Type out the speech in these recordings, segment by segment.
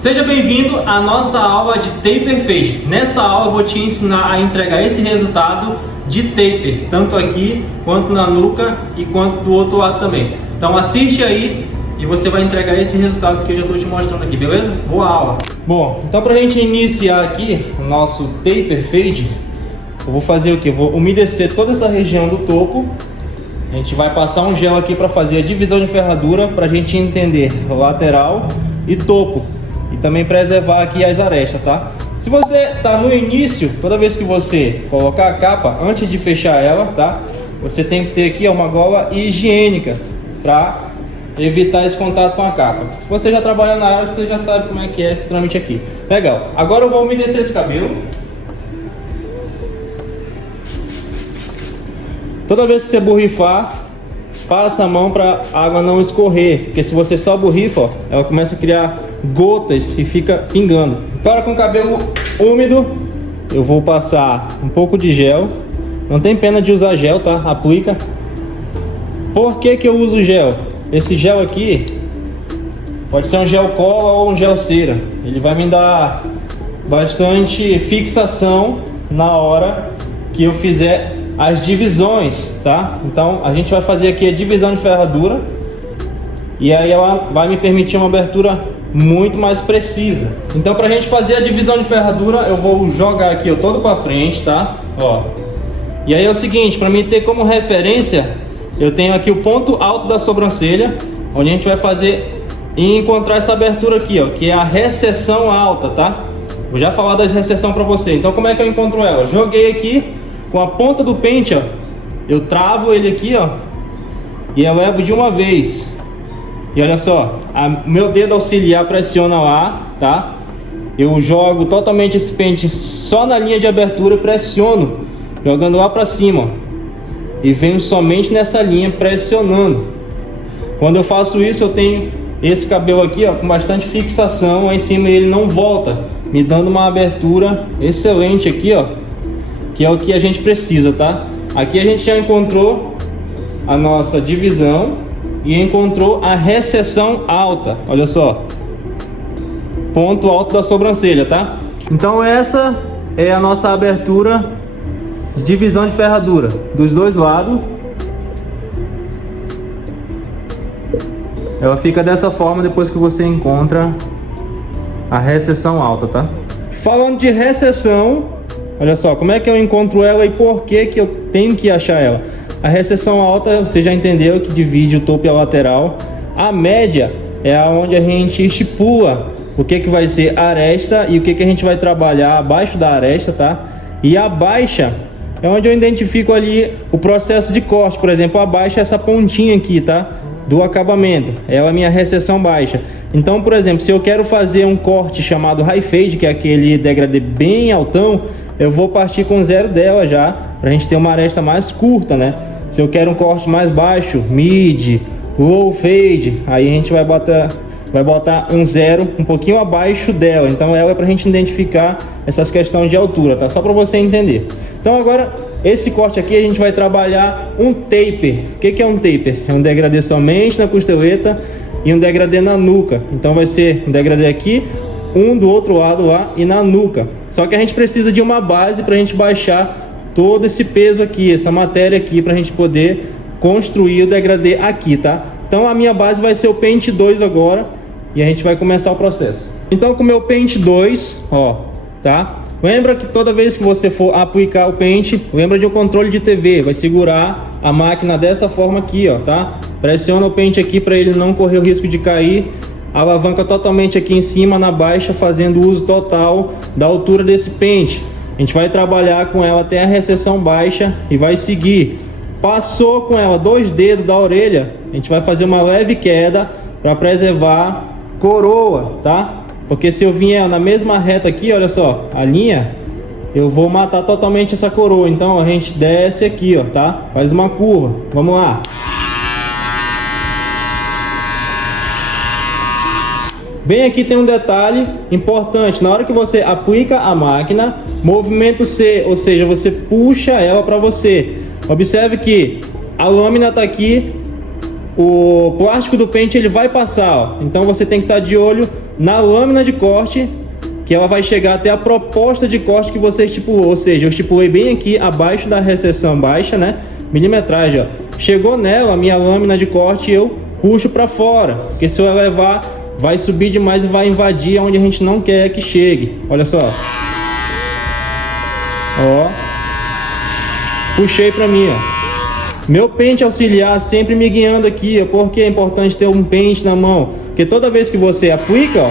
Seja bem-vindo à nossa aula de Taper Fade. Nessa aula eu vou te ensinar a entregar esse resultado de taper, tanto aqui quanto na nuca e quanto do outro lado também. Então assiste aí e você vai entregar esse resultado que eu já estou te mostrando aqui, beleza? Boa aula! Bom, então para a gente iniciar aqui o nosso Taper Fade, eu vou fazer o que? Eu vou umedecer toda essa região do topo. A gente vai passar um gel aqui para fazer a divisão de ferradura, para a gente entender lateral e topo. E também preservar aqui as arestas, tá? Se você tá no início, toda vez que você colocar a capa, antes de fechar ela, tá? Você tem que ter aqui uma gola higiênica para evitar esse contato com a capa. Se você já trabalha na área, você já sabe como é que é esse trâmite aqui. Legal. Agora eu vou umedecer esse cabelo. Toda vez que você borrifar, passa a mão para a água não escorrer, porque se você só borrifa, ó, ela começa a criar gotas e fica pingando. Agora com o cabelo úmido, eu vou passar um pouco de gel. Não tem pena de usar gel, tá? Aplica. Por que que eu uso gel? Esse gel aqui pode ser um gel cola ou um gel cera. Ele vai me dar bastante fixação na hora que eu fizer as divisões, tá? Então a gente vai fazer aqui a divisão de ferradura e aí ela vai me permitir uma abertura muito mais precisa. Então para a gente fazer a divisão de ferradura, eu vou jogar aqui todo para frente, tá? Ó. E aí é o seguinte, para mim ter como referência, eu tenho aqui o ponto alto da sobrancelha, onde a gente vai fazer e encontrar essa abertura aqui, ó, que é a recessão alta, tá? Vou já falar das recessão para você. Então como é que eu encontro ela? Joguei aqui com a ponta do pente, ó, eu travo ele aqui, ó, e elevo de uma vez. E olha só, meu dedo auxiliar pressiona lá, tá? Eu jogo totalmente esse pente só na linha de abertura e pressiono, jogando lá pra cima, ó, e venho somente nessa linha pressionando. Quando eu faço isso, eu tenho esse cabelo aqui, ó, com bastante fixação lá em cima e ele não volta, me dando uma abertura excelente aqui, ó, que é o que a gente precisa, tá? Aqui a gente já encontrou a nossa divisão e encontrou a recessão alta, olha só, ponto alto da sobrancelha, tá? Então essa é a nossa abertura de divisão de ferradura dos dois lados. Ela fica dessa forma depois que você encontra a recessão alta, tá? Falando de recessão, olha só, como é que eu encontro ela e por que que eu tenho que achar ela? A recessão alta, você já entendeu que divide o topo e a lateral. A média é aonde a gente estipula o que que vai ser a aresta e o que que a gente vai trabalhar abaixo da aresta, tá? E a baixa é onde eu identifico ali o processo de corte. Por exemplo, a baixa é essa pontinha aqui, tá? Do acabamento, ela é a minha recessão baixa. Então, por exemplo, se eu quero fazer um corte chamado high fade, que é aquele degradê bem altão, eu vou partir com zero dela já, pra gente ter uma aresta mais curta, né? Se eu quero um corte mais baixo, mid, low fade, aí a gente vai botar um zero um pouquinho abaixo dela. Então ela é pra gente identificar essas questões de altura, tá? Só pra você entender. Então agora, esse corte aqui a gente vai trabalhar um taper. O que que é um taper? É um degradê somente na costeleta e um degradê na nuca. Então vai ser um degradê aqui, um do outro lado lá e na nuca. Só que a gente precisa de uma base pra gente baixar todo esse peso aqui, essa matéria aqui, pra gente poder construir o degradê aqui, tá? Então a minha base vai ser o pente 2 agora e a gente vai começar o processo. Então com o meu pente 2, ó, tá? Lembra que toda vez que você for aplicar o pente, lembra de um controle de TV, vai segurar a máquina dessa forma aqui, ó, tá? Pressiona o pente aqui para ele não correr o risco de cair. Alavanca totalmente aqui em cima na baixa, fazendo uso total da altura desse pente. A gente vai trabalhar com ela até a recessão baixa e vai seguir. Passou com ela 2 dedos da orelha, a gente vai fazer uma leve queda para preservar coroa, tá? Porque se eu vier na mesma reta aqui, olha só, a linha, eu vou matar totalmente essa coroa. Então a gente desce aqui, ó, tá? Faz uma curva. Vamos lá. Bem aqui tem um detalhe importante. Na hora que você aplica a máquina, movimento C, ou seja, você puxa ela para você. Observe que a lâmina está aqui, o plástico do pente ele vai passar, ó. Então você tem que estar de olho na lâmina de corte, que ela vai chegar até a proposta de corte que você estipulou, ou seja, eu estipulei bem aqui abaixo da recessão baixa, né? Milimetragem, ó. Chegou nela a minha lâmina de corte, eu puxo para fora, porque se eu elevar vai subir demais e vai invadir onde a gente não quer que chegue. Olha só, ó, puxei para mim, ó. Meu pente auxiliar sempre me guiando aqui, ó. Porque é importante ter um pente na mão, porque toda vez que você aplica, ó,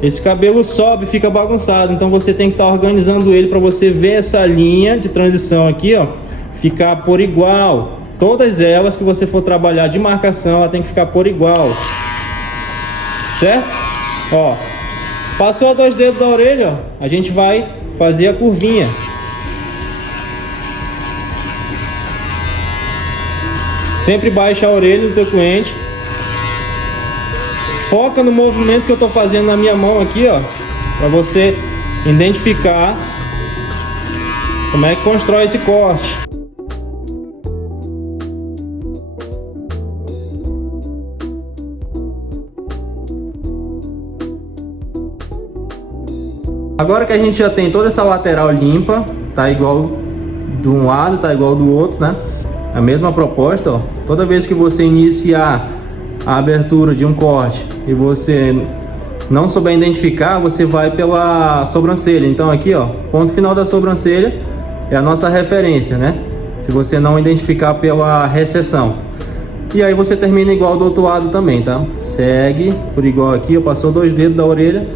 esse cabelo sobe, fica bagunçado, então você tem que estar organizando ele para você ver essa linha de transição aqui, ó, ficar por igual. Todas elas que você for trabalhar de marcação, ela tem que ficar por igual, certo? Ó, passou a 2 dedos da orelha, ó, a gente vai fazer a curvinha. Sempre baixa a orelha do teu cliente. Foca no movimento que eu estou fazendo na minha mão aqui, ó, para você identificar como é que constrói esse corte. Agora que a gente já tem toda essa lateral limpa, tá igual de um lado, tá igual do outro, né? A mesma proposta, ó. Toda vez que você iniciar a abertura de um corte e você não souber identificar, você vai pela sobrancelha. Então aqui, ó, ponto final da sobrancelha é a nossa referência, né? Se você não identificar pela recessão. E aí você termina igual do outro lado também, tá? Segue por igual aqui, ó, passou 2 dedos da orelha,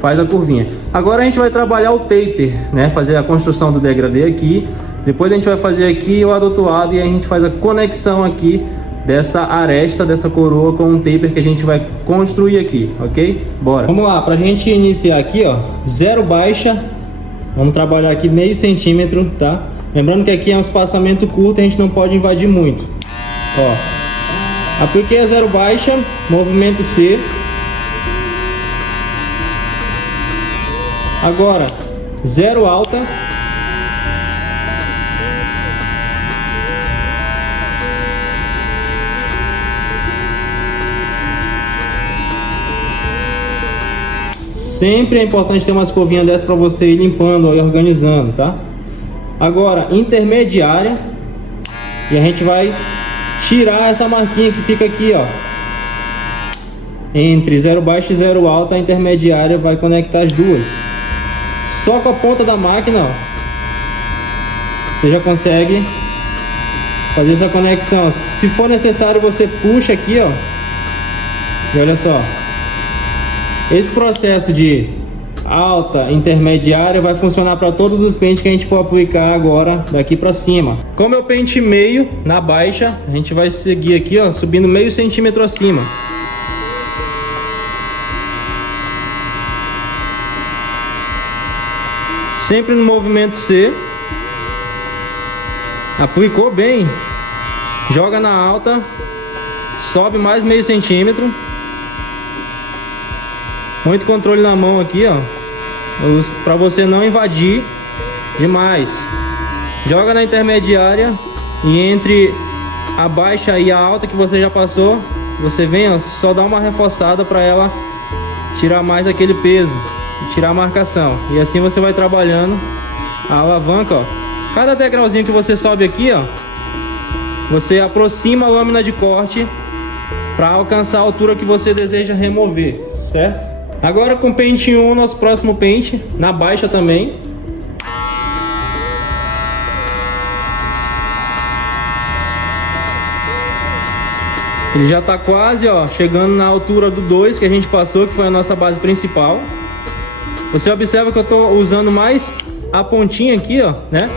faz a curvinha. Agora a gente vai trabalhar o taper, né? Fazer a construção do degradê aqui. Depois a gente vai fazer aqui lá do outro lado e a gente faz a conexão aqui dessa aresta, dessa coroa com um taper que a gente vai construir aqui, ok? Bora! Vamos lá, pra gente iniciar aqui, ó, 0 baixa, vamos trabalhar aqui meio centímetro, tá? Lembrando que aqui é um espaçamento curto, a gente não pode invadir muito. Ó, apliquei a 0 baixa, movimento C. Agora, 0 alta. Sempre é importante ter uma escovinha dessa para você ir limpando e organizando, tá? Agora, intermediária. E a gente vai tirar essa marquinha que fica aqui, ó. Entre 0 baixo e 0 alta, a intermediária vai conectar as duas. Só com a ponta da máquina, ó, você já consegue fazer essa conexão. Se for necessário, você puxa aqui, ó. E olha só. Esse processo de alta, intermediária vai funcionar para todos os pentes que a gente for aplicar agora daqui para cima. Como é o pente meio na baixa, a gente vai seguir aqui, ó, subindo meio centímetro acima. Sempre no movimento C. Aplicou bem, joga na alta, sobe mais meio centímetro. Muito controle na mão aqui, ó, para você não invadir demais. Joga na intermediária e entre a baixa e a alta que você já passou, você vem, ó, só dá uma reforçada para ela tirar mais aquele peso, tirar a marcação. E assim você vai trabalhando a alavanca, ó. Cada degrauzinho que você sobe aqui, ó, você aproxima a lâmina de corte para alcançar a altura que você deseja remover, certo? Agora com o pente 1, nosso próximo pente, na baixa também. Ele já está quase, ó, chegando na altura do 2 que a gente passou, que foi a nossa base principal. Você observa que eu estou usando mais a pontinha aqui, ó, né?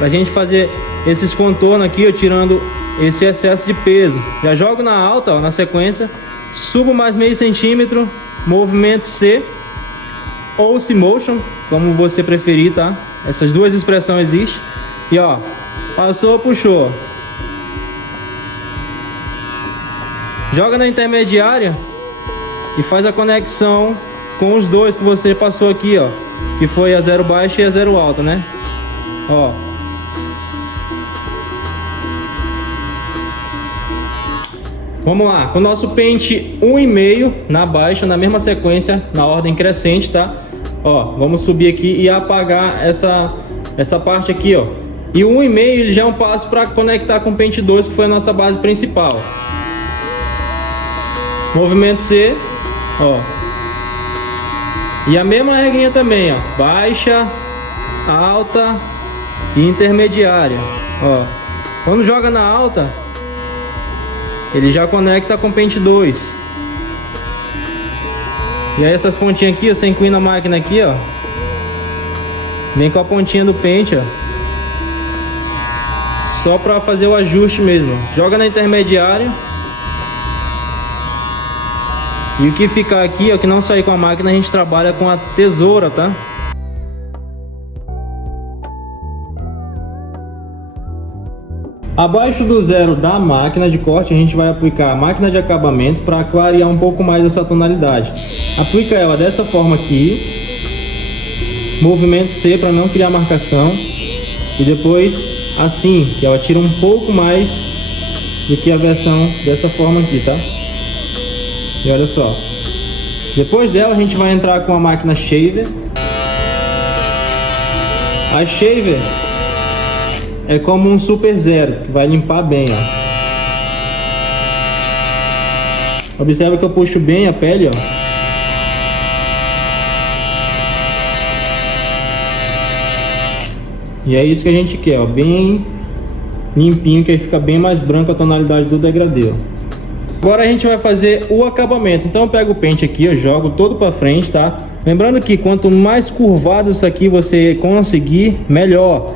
Pra gente fazer esses contornos aqui, ó, tirando esse excesso de peso. Já jogo na alta, ó, na sequência, subo mais meio centímetro. Movimento C ou C-Motion, como você preferir, tá? Essas duas expressões existem. E ó, passou, puxou. Joga na intermediária e faz a conexão com os dois que você passou aqui, ó. Que foi a 0 baixa e a 0 alta, né? Ó. Vamos lá, com o nosso pente 1,5 na baixa, na mesma sequência, na ordem crescente, tá? Ó, vamos subir aqui e apagar essa parte aqui, ó. E o 1,5 ele já é um passo para conectar com o pente 2, que foi a nossa base principal. Movimento C, ó. E a mesma regrinha também, ó. Baixa, alta e intermediária, ó. Quando joga na alta, ele já conecta com o pente 2. E aí essas pontinhas aqui, você inclina a máquina aqui, ó. Vem com a pontinha do pente, ó. Só para fazer o ajuste mesmo. Joga na intermediária. E o que ficar aqui, ó, que não sair com a máquina, a gente trabalha com a tesoura, tá? Abaixo do zero da máquina de corte, a gente vai aplicar a máquina de acabamento para clarear um pouco mais essa tonalidade. Aplica ela dessa forma aqui, movimento C para não criar marcação, e depois assim, que ela tira um pouco mais do que a versão dessa forma aqui, tá? E olha só, depois dela a gente vai entrar com a máquina shaver. A shaver é como um super zero, que vai limpar bem, ó. Observa que eu puxo bem a pele, ó. E é isso que a gente quer, ó, bem limpinho, que aí fica bem mais branco a tonalidade do degradê, ó. Agora a gente vai fazer o acabamento. Então eu pego o pente aqui, eu jogo todo para frente, tá? Lembrando que quanto mais curvado isso aqui você conseguir, melhor.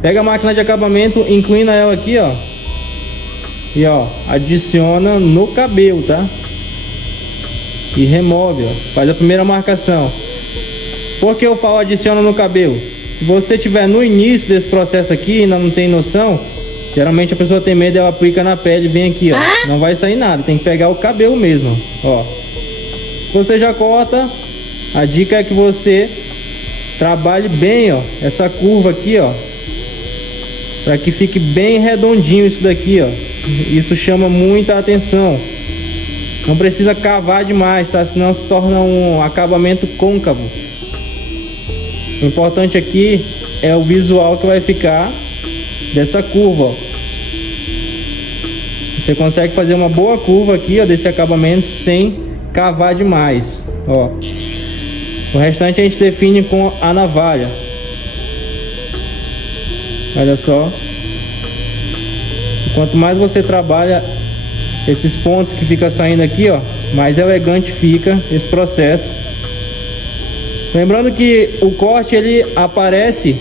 Pega a máquina de acabamento, inclina ela aqui, ó. E ó, adiciona no cabelo, tá? E remove, ó. Faz a primeira marcação. Por que eu falo adiciona no cabelo? Se você estiver no início desse processo aqui e ainda não tem noção, geralmente a pessoa tem medo, ela aplica na pele e vem aqui, ó. Não vai sair nada, tem que pegar o cabelo mesmo, ó. Você já corta. A dica é que você trabalhe bem, ó, essa curva aqui, ó, para que fique bem redondinho isso daqui, ó. Isso chama muita atenção. Não precisa cavar demais, tá? Senão se torna um acabamento côncavo. O importante aqui é o visual que vai ficar dessa curva, ó. Você consegue fazer uma boa curva aqui, ó, desse acabamento sem cavar demais, ó. O restante a gente define com a navalha. Olha só. Quanto mais você trabalha esses pontos que fica saindo aqui, ó, mais elegante fica esse processo. Lembrando que o corte ele aparece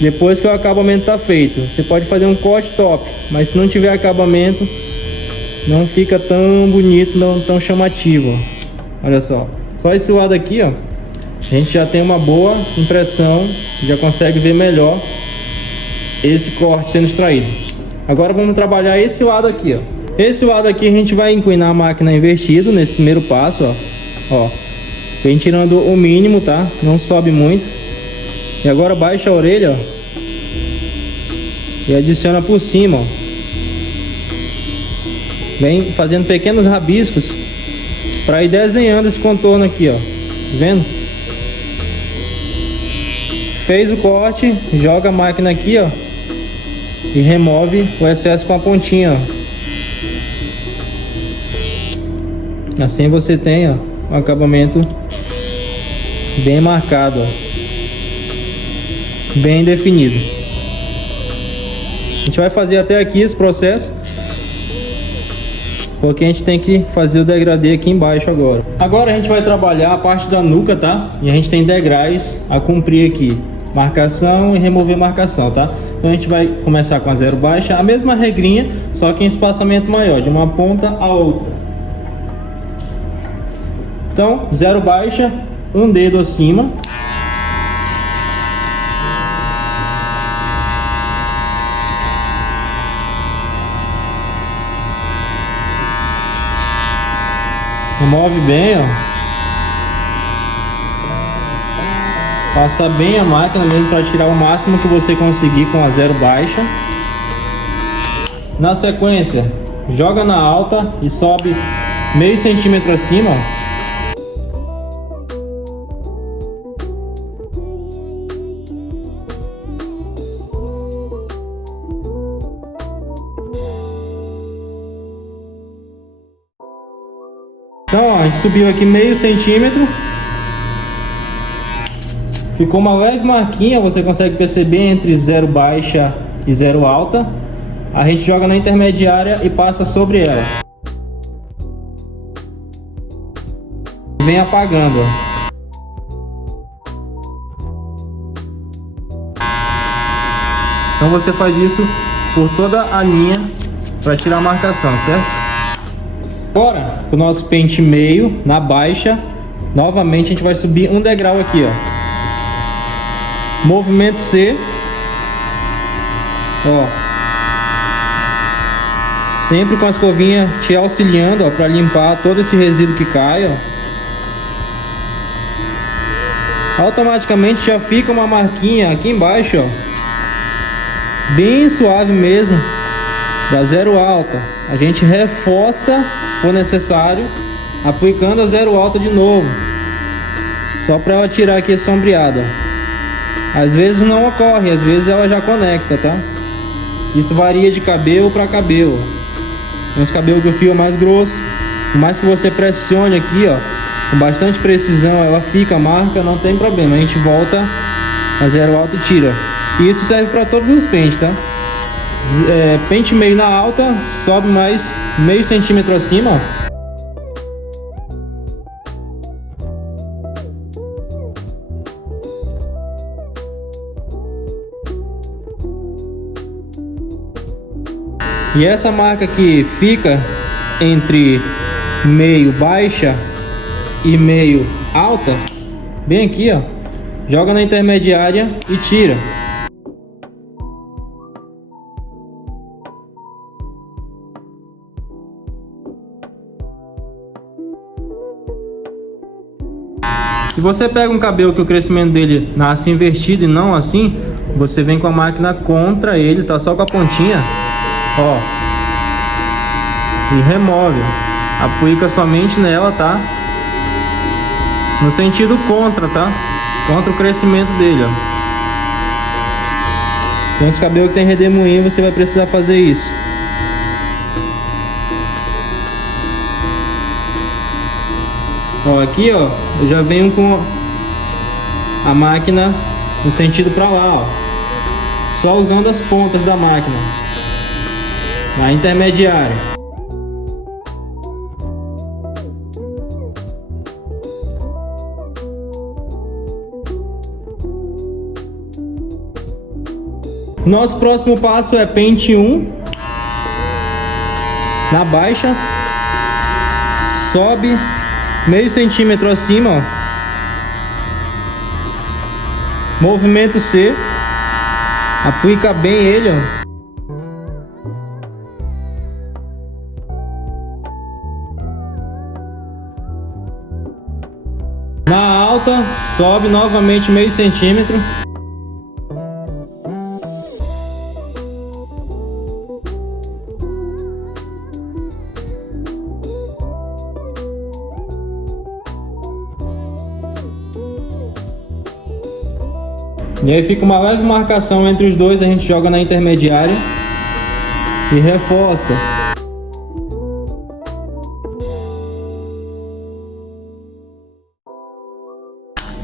depois que o acabamento tá feito. Você pode fazer um corte top, mas se não tiver acabamento, não fica tão bonito, não tão chamativo. Olha só. Só esse lado aqui, ó, a gente já tem uma boa impressão, já consegue ver melhor esse corte sendo extraído. Agora vamos trabalhar esse lado aqui, ó. Esse lado aqui a gente vai inclinar a máquina invertido nesse primeiro passo, ó. Ó, vem tirando o mínimo, tá? Não sobe muito. E agora baixa a orelha, ó, e adiciona por cima, ó. Vem fazendo pequenos rabiscos para ir desenhando esse contorno aqui, ó. Tá vendo? Fez o corte, joga a máquina aqui, ó, e remove o excesso com a pontinha, ó. Assim você tem, ó, um acabamento bem marcado, ó, bem definido. A gente vai fazer até aqui esse processo, porque a gente tem que fazer o degradê aqui embaixo agora. Agora a gente vai trabalhar a parte da nuca, tá? E a gente tem degraus a cumprir aqui. Marcação e remover marcação, tá? Então a gente vai começar com a zero baixa, a mesma regrinha, só que em espaçamento maior, de uma ponta a outra. Então, zero baixa, um dedo acima. Remove bem, ó. Passa bem a máquina mesmo para tirar o máximo que você conseguir com a zero baixa. Na sequência, joga na alta e sobe meio centímetro acima, ó. Então, ó, a gente subiu aqui meio centímetro. Ficou uma leve marquinha, você consegue perceber, entre 0 baixa e 0 alta. A gente joga na intermediária e passa sobre ela. Vem apagando, ó. Então você faz isso por toda a linha para tirar a marcação, certo? Agora, com o nosso pente meio na baixa, novamente a gente vai subir um degrau aqui, ó. Movimento C, ó, sempre com a escovinha te auxiliando, ó, para limpar todo esse resíduo que cai, ó. Automaticamente já fica uma marquinha aqui embaixo, ó, bem suave mesmo, da 0 alta. A gente reforça, se for necessário, aplicando a 0 alta de novo, só para ela tirar aqui a sombreada. Às vezes não ocorre, às vezes ela já conecta, tá? Isso varia de cabelo para cabelo. Tem uns cabelos que o fio é mais grosso, por mais que você pressione aqui, ó, com bastante precisão, ela fica, marca, não tem problema. A gente volta a 0 alta e tira. E isso serve para todos os pentes, tá? Pente meio na alta, sobe mais meio centímetro acima, ó. E essa marca que fica entre meio baixa e meio alta, bem aqui, ó, joga na intermediária e tira. Se você pega um cabelo que o crescimento dele nasce invertido e não assim, você vem com a máquina contra ele, tá só com a pontinha, ó, e remove, aplica somente nela, tá? No sentido contra, tá? Contra o crescimento dele, ó. Tem uns cabelos que tem redemoinho, você vai precisar fazer isso. Ó, aqui, ó, eu já venho com a máquina no sentido pra lá, ó, só usando as pontas da máquina na intermediária. Nosso próximo passo é pente 1 na baixa, sobe meio centímetro acima, ó. Movimento C, aplica bem ele, ó. Na alta, sobe novamente meio centímetro. E aí fica uma leve marcação entre os dois, a gente joga na intermediária e reforça.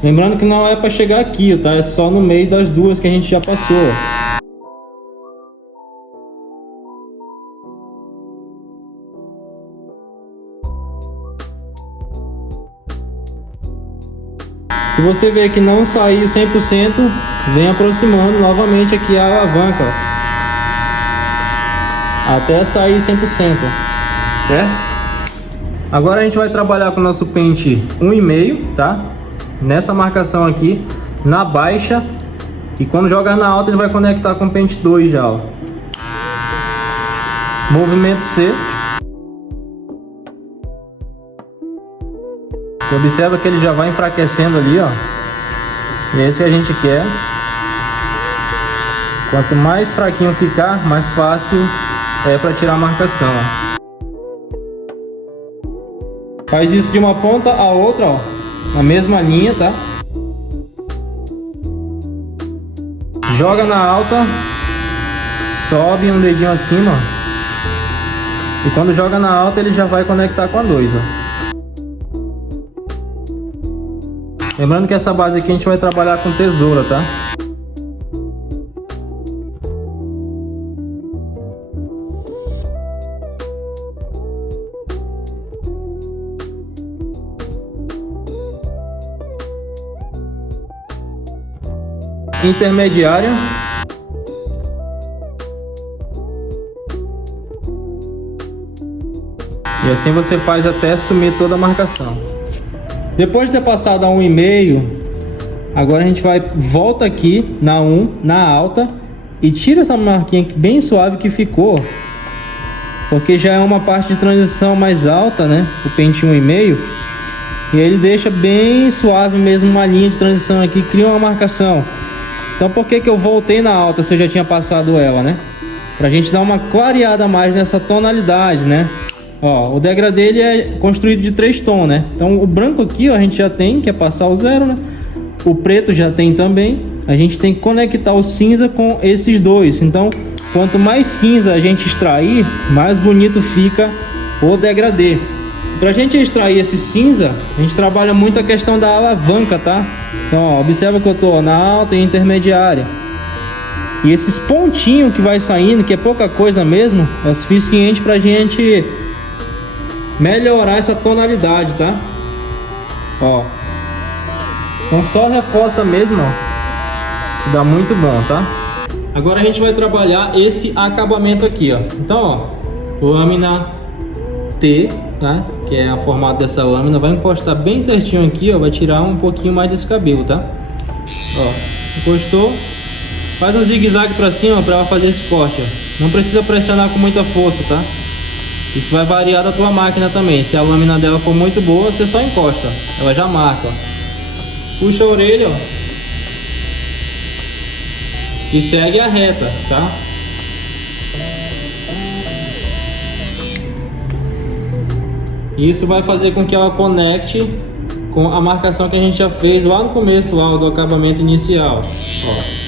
Lembrando que não é para chegar aqui, tá? É só no meio das duas que a gente já passou. Se você ver que não saiu 100%, vem aproximando novamente aqui a alavanca, ó, até sair 100%, certo? Agora a gente vai trabalhar com o nosso pente 1,5, tá? Nessa marcação aqui, na baixa, e quando jogar na alta ele vai conectar com o pente 2 já, ó. Movimento C. Observa que ele já vai enfraquecendo ali, ó. E é isso que a gente quer. Quanto mais fraquinho ficar, mais fácil é para tirar a marcação, ó. Faz isso de uma ponta a outra, ó, na mesma linha, tá? Joga na alta, sobe um dedinho acima, ó. E quando joga na alta ele já vai conectar com a 2, ó. Lembrando que essa base aqui a gente vai trabalhar com tesoura, tá? Intermediária. E assim você faz até sumir toda a marcação. Depois de ter passado a 1,5, agora a gente volta aqui na 1, na alta, e tira essa marquinha bem suave que ficou, porque já é uma parte de transição mais alta, né? O pente 1,5, e aí ele deixa bem suave mesmo uma linha de transição aqui, cria uma marcação. Então por que eu voltei na alta se eu já tinha passado ela, né? Pra gente dar uma clareada mais nessa tonalidade, né? Ó, o degradê ele é construído de 3 tons, né? Então o branco aqui, ó, a gente já tem, que é passar o 0, né? O preto já tem também. A gente tem que conectar o cinza com esses dois. Então, quanto mais cinza a gente extrair, mais bonito fica o degradê. Pra gente extrair esse cinza, a gente trabalha muito a questão da alavanca, tá? Então, ó, observa que eu tô na alta e intermediária. E esses pontinhos que vai saindo, que é pouca coisa mesmo, é o suficiente pra gente melhorar essa tonalidade, tá? Ó. Então só reforça mesmo, ó. Dá muito bom, tá? Agora a gente vai trabalhar esse acabamento aqui, ó. Então, ó, lâmina T, tá? Que é o formato dessa lâmina. Vai encostar bem certinho aqui, ó. Vai tirar um pouquinho mais desse cabelo, tá? Ó, encostou. Faz um zigue-zague pra cima pra ela fazer esse corte, ó. Não precisa pressionar com muita força, tá? Isso vai variar da tua máquina também. Se a lâmina dela for muito boa, você só encosta, ó. Ela já marca, ó. Puxa a orelha, ó. E segue a reta, tá? Isso vai fazer com que ela conecte com a marcação que a gente já fez lá no começo, lá do acabamento inicial, ó.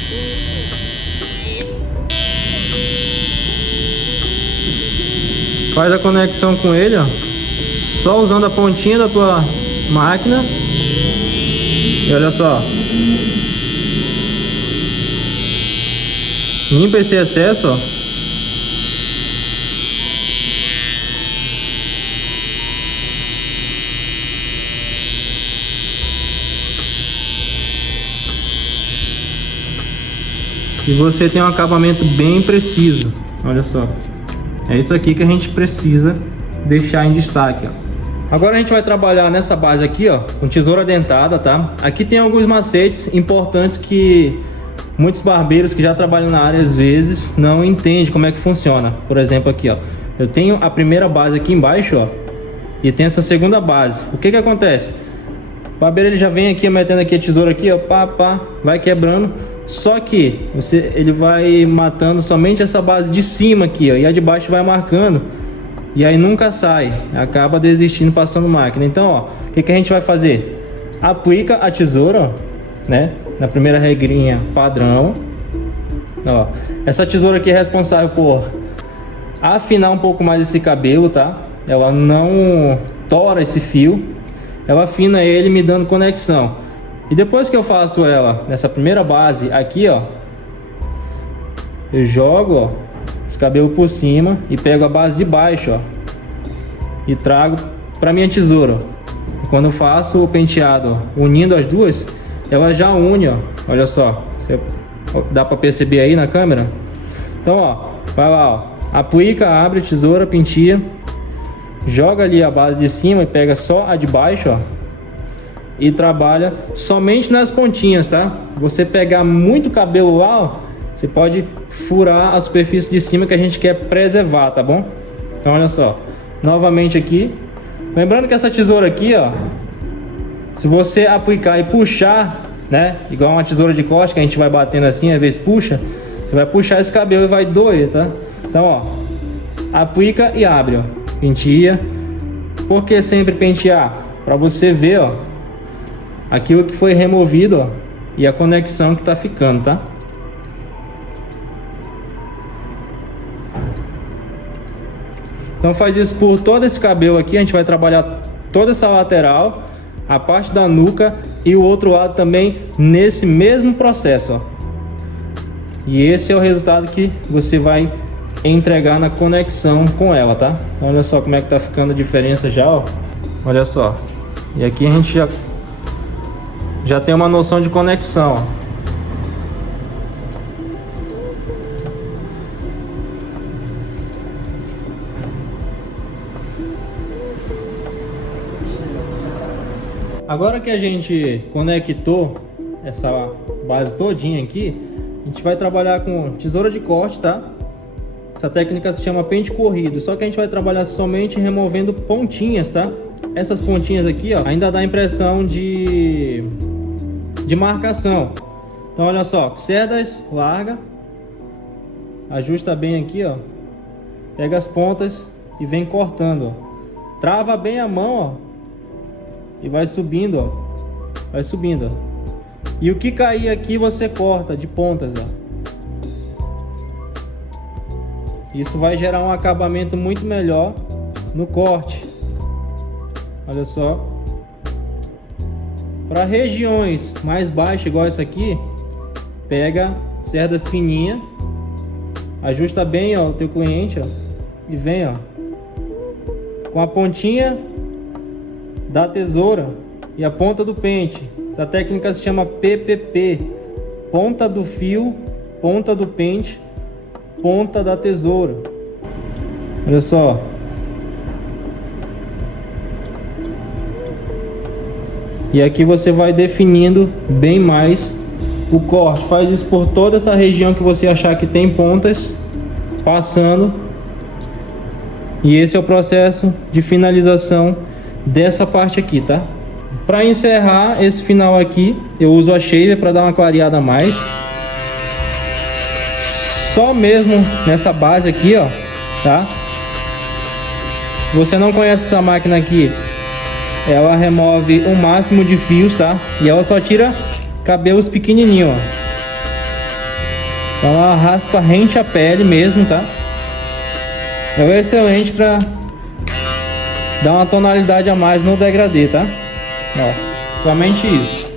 Faz a conexão com ele, ó, só usando a pontinha da tua máquina. E olha só, limpa esse excesso, ó. E você tem um acabamento bem preciso, olha só. É isso aqui que a gente precisa deixar em destaque, ó. Agora a gente vai trabalhar nessa base aqui, ó, com tesoura dentada, tá? Aqui tem alguns macetes importantes que muitos barbeiros que já trabalham na área às vezes não entendem como é que funciona. Por exemplo, aqui, ó, eu tenho a primeira base aqui embaixo, ó, e tem essa segunda base. O que que acontece? O barbeiro ele já vem aqui metendo aqui a tesoura aqui, ó, pá, vai quebrando. Só que ele vai matando somente essa base de cima aqui, ó, e a de baixo vai marcando, e aí nunca sai, acaba desistindo passando máquina. Então, ó, o que que a gente vai fazer? Aplica a tesoura, ó, né, na primeira regrinha padrão, ó. Essa tesoura aqui é responsável por afinar um pouco mais esse cabelo, tá? Ela não tora esse fio, ela afina ele me dando conexão. E depois que eu faço ela nessa primeira base aqui, ó, eu jogo, ó, esse cabelo por cima e pego a base de baixo, ó, e trago para minha tesoura. E quando eu faço o penteado, ó, unindo as duas, ela já une, ó. Olha só, dá para perceber aí na câmera? Então, ó, vai lá, ó, aplica, abre a tesoura, penteia, joga ali a base de cima e pega só a de baixo, ó, e trabalha somente nas pontinhas, tá? Se você pegar muito cabelo lá, ó, você pode furar a superfície de cima que a gente quer preservar, tá bom? Então olha só, novamente aqui, lembrando que essa tesoura aqui, ó, se você aplicar e puxar, né, igual uma tesoura de corte que a gente vai batendo assim, às vezes puxa, você vai puxar esse cabelo e vai doer, tá? Então, ó, aplica e abre, ó, penteia, Por que sempre pentear? Para você ver, ó, aquilo que foi removido, ó, e a conexão que tá ficando, tá? Então faz isso por todo esse cabelo aqui. A gente vai trabalhar toda essa lateral, a parte da nuca e o outro lado também nesse mesmo processo, ó. E esse é o resultado que você vai entregar na conexão com ela, tá? Então, olha só como é que tá ficando a diferença já, ó. Olha só. E aqui a gente já tem uma noção de conexão, ó. Agora que a gente conectou essa base todinha aqui, a gente vai trabalhar com tesoura de corte, tá? Essa técnica se chama pente corrido, só que a gente vai trabalhar somente removendo pontinhas, tá? Essas pontinhas aqui, ó, ainda dá a impressão de marcação. Então olha só, cerdas, larga, ajusta bem aqui, ó, pega as pontas e vem cortando, ó. Trava bem a mão, ó, e vai subindo, ó, vai subindo, ó. E o que cair aqui você corta de pontas, ó. Isso vai gerar um acabamento muito melhor no corte. Olha só. Para regiões mais baixas, igual essa aqui, pega cerdas fininhas, ajusta bem, ó, o teu cliente, ó, e vem, ó, com a pontinha da tesoura e a ponta do pente. Essa técnica se chama PPP, ponta do fio, ponta do pente, ponta da tesoura. Olha só. E aqui você vai definindo bem mais o corte. Faz isso por toda essa região que você achar que tem pontas, passando. E esse é o processo de finalização dessa parte aqui, tá? Para encerrar esse final aqui, eu uso a shaver para dar uma clareada a mais. Só mesmo nessa base aqui, ó, tá? Se você não conhece essa máquina aqui, ela remove o máximo de fios, tá? E ela só tira cabelos pequenininhos, ó. Então ela raspa rente a pele mesmo, tá? É excelente para dar uma tonalidade a mais no degradê, tá? Ó, somente isso.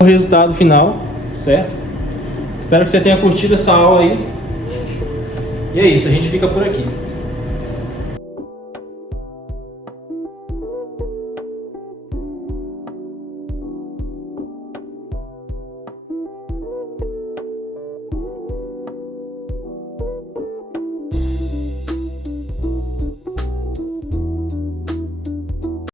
O resultado final, certo? Espero que você tenha curtido essa aula aí. E é isso, a gente fica por aqui.